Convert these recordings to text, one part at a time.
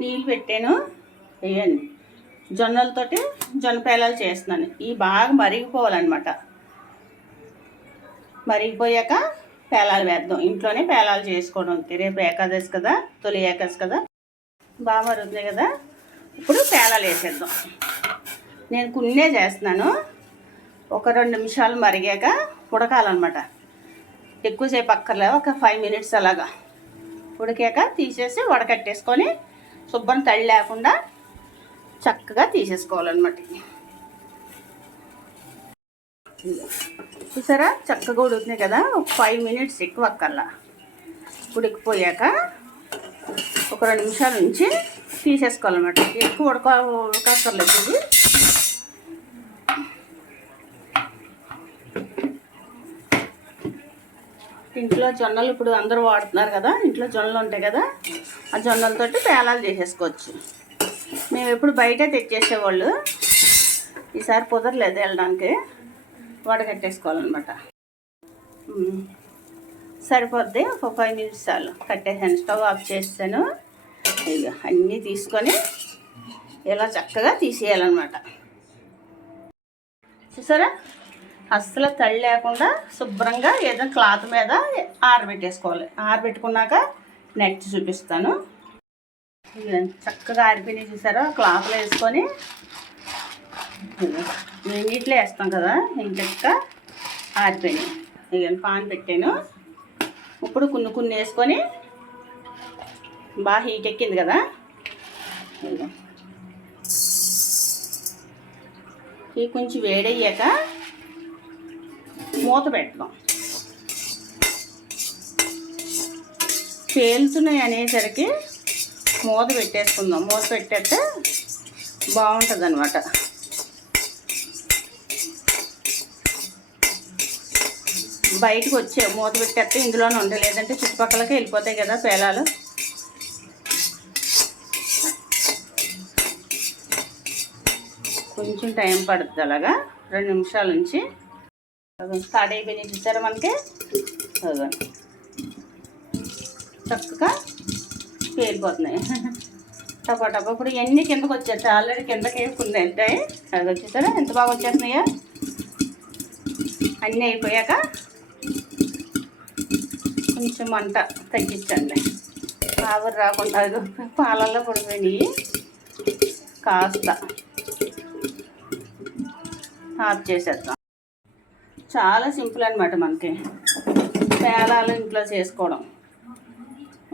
నీళ్ళు పెట్టాను. వేయండి. జొన్నలతోటి జొన్న పేలాలు చేస్తున్నాను. ఇవి బాగా మరిగిపోవాలన్నమాట. మరిగిపోయాక పేలాలు వేద్దాం. ఇంట్లోనే పేలాలు చేసుకోవడం. రేపు ఏకాదశి కదా తొలి ఏకాదశి కదా బాగా మరుగుతుంది కదా. ఇప్పుడు పేలాలు వేసేద్దాం. నేను కున్నే చేస్తున్నాను. ఒక రెండు నిమిషాలు మరిగాక ఉడకాలన్నమాట. ఎక్కువసేపు అక్కర్లేదు ఒక ఫైవ్ మినిట్స్ అలాగా ఉడికాక తీసేసి వడకట్టేసుకొని శుభ్రం తడి లేకుండా చక్కగా తీసేసుకోవాలన్నమాట. చూసారా? చక్కగా ఉడుకుతున్నాయి కదా? ఒక ఫైవ్ మినిట్స్ ఎక్కువ అక్కర్లా. ఉడికిపోయాక ఒక రెండు నిమిషాల నుంచి తీసేసుకోవాలన్నమాట. ఎక్కువ ఉడక ఉడకక్కర్లేదు ఇది. ఇంట్లో జొన్నలు ఇప్పుడు అందరూ వాడుతున్నారు కదా ఇంట్లో జొన్నలు ఉంటాయి కదా ఆ జొన్నలతోటి పేలాలు చేసేసుకోవచ్చు. మేము ఎప్పుడు బయట తెచ్చేసేవాళ్ళు. ఈసారి కుదరలేదు వెళ్ళడానికి. వడకట్టేసుకోవాలన్నమాట సరిపోద్ది ఒక ఫైవ్ మినిట్స్ చాలు కట్టేసాను స్టవ్ ఆఫ్ చేస్తాను. ఇక అన్నీ తీసుకొని ఇలా చక్కగా తీసేయాలన్నమాట. చూసారా? అస్సలు తడి లేకుండా శుభ్రంగా ఏదైనా క్లాత్ మీద ఆరబెట్టేసుకోవాలి. ఆరబెట్టుకున్నాక నెక్స్ట్ చూపిస్తాను. ఇక చక్కగా ఆరిపోయినాయి చూసారా? క్లాత్లో వేసుకొని నేను నీటిలో వేస్తాం కదా ఇంకెక్క ఆరిపోయినాయి. ఇక పాన్ పెట్టాను. ఇప్పుడు కొన్ని కొన్ని వేసుకొని బాగా హీట్ ఎక్కింది కదా. ఇక ఇవి కొంచెం వేడయ్యాక మూత పెడతాం పేలుతున్నాయి అనేసరికి మూత పెట్టేసుకుందాం. మూత పెట్టేస్తే బాగుంటుంది అనమాట బయటకు వచ్చే మూత పెట్టేస్తే ఇందులోనే ఉండే లేదంటే చుట్టుపక్కలకి వెళ్ళిపోతాయి కదా పేలాలు. కొంచెం టైం పడుతుంది అలాగా. రెండు నిమిషాల నుంచి స్టార్ట్ అయిపోయినాయి చూసారా మనకి? చక్కగా పేలిపోతున్నాయి. టపాటపా ఇప్పుడు ఇవన్నీ కిందకు వచ్చేస్తాయి. ఆల్రెడీ కిందకి కొన్ని వెళ్తాయి అది వచ్చేసారా ఎంత బాగా వచ్చేస్తున్నాయో? అన్నీ అయిపోయాక కొంచెం మంట తగ్గించండి. ఆవిరి రాకుండా అది పాలల్లో పడిపోయినాయి. కాస్త ఆఫ్ చేసేద్దాం. చాలా సింపుల్ అనమాట మనకి. పేలాలు ఇంట్లో చేసుకోవడం.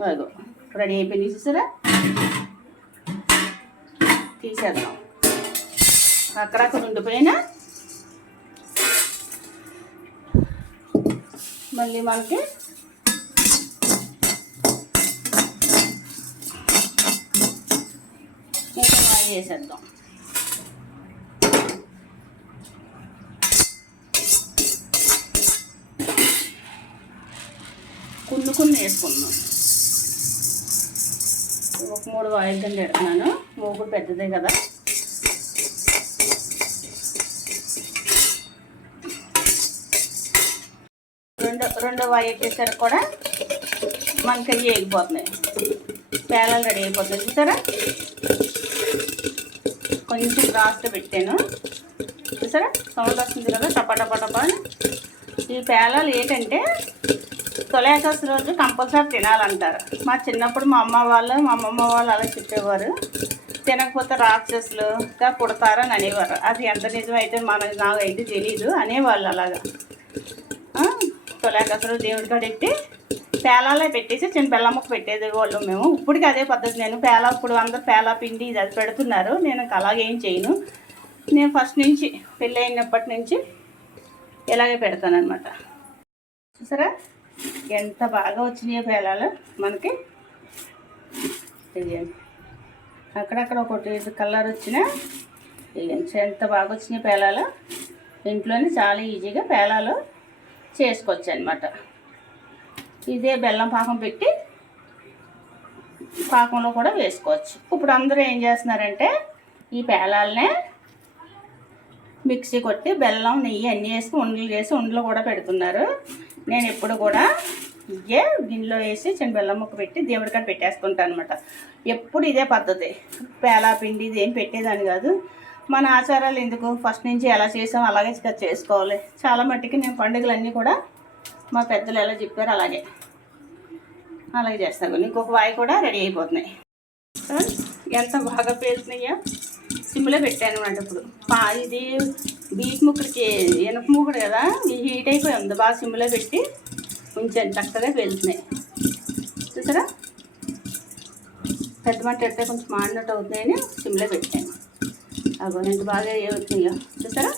అదిగో రెడీ అయిపోయింది చూసారా? తీసేద్దాం. అక్కడక్కడ ఉండిపోయినా మళ్ళీ మనకి ఇంకా చేసేద్దాం వేసుకుందాం ఒక మూడు వాయిద్యం పెడుతున్నాను. మూగుడు పెద్దదే కదా. రెండో రెండో వాయి వచ్చేసరికి కూడా మనకి అవి వేగిపోతున్నాయి. పేలాలు రెడీ అయిపోతుంది చూసారా? కొంచెం రాస్ట్ పెట్టాను. చూసారా? సౌండ్ వస్తుంది కదా? టపా టపా టపా ఈ పేలాలు ఏంటంటే తొలేకాశ రోజు కంపల్సరీ తినాలంటారు. మా చిన్నప్పుడు మా అమ్మ వాళ్ళు మా అమ్మమ్మ వాళ్ళు అలా చెప్పేవారు. తినకపోతే రాక్షసులుగా పుడతారని అనేవారు. అది ఎంత నిజమైతే మనకు నాకు అయితే తెలియదు అనేవాళ్ళు అలాగా. ఆ, రోజు దేవుడి కడెట్టి పేలాలే పెట్టేసి చిన్న బెల్లమ్మకు పెట్టేది వాళ్ళు మేము. ఇప్పటికీ అదే పద్ధతి. నేను పేలా ఇప్పుడు అందరు పేలా పిండి ఇది అది పెడుతున్నారు. నేను అలాగేం చేయను. నేను ఫస్ట్ నుంచి పెళ్ళి అయినప్పటి నుంచి ఇలాగే పెడతానమాట చూసారా? ఎంత బాగా వచ్చినాయో పేలాలు మనకి ఇవ్వండి అక్కడక్కడ ఒకటి కలర్ వచ్చిన ఇదిగోండి ఎంత బాగా వచ్చినాయి పేలాలు ఇంట్లోనే చాలా ఈజీగా పేలాలు చేసుకోవచ్చు అనమాట ఇదే బెల్లం పాకం పెట్టి పాకంలో కూడా వేసుకోవచ్చు. ఇప్పుడు అందరూ ఏం చేస్తున్నారంటే ఈ పేలాలనే మిక్సీ కొట్టి బెల్లం నెయ్యి అన్నీ వేసి ఉండలు చేసి ఉండలు కూడా పెడుతున్నారు. నేను ఎప్పుడు కూడా ఇదే గిన్నెలో వేసి చిన్న బెల్లం ముక్క పెట్టి దేవుడి కాడ పెట్టేసుకుంటాను అనమాట ఎప్పుడు ఇదే పద్ధతి. పేలా పిండి ఇది ఏం పెట్టేదాన్ని కాదు. మన ఆచారాలు ఎందుకు? ఫస్ట్ నుంచి ఎలా చేసాం? అలాగే చేసుకోవాలి. చాలా మట్టికి నేను పండుగలన్నీ కూడా మా పెద్దలు ఎలా చెప్పారు అలాగే. అలాగే చేస్తాను. ఇంకొక వాయి కూడా రెడీ అయిపోతున్నాయి. ఎంత బాగా పేరుతున్నాయో సిమ్లో పెట్టాను అనమాట ఇప్పుడు. పా ఇది బీట్ ముక్కడికి ఎనప ముక్కడు కదా ఇది హీట్ అయిపోయి ఉంది. బాగా సిమ్లో పెట్టి ఉంచాను. చక్కగా పేలుతున్నాయి. చూసారా? పెద్ద మంట పెడితే కొంచెం మాడినట్టు అవుతున్నాయని సిమ్లో పెట్టాను. అగో ఎంత బాగా అవుతున్నాయో చూసారా?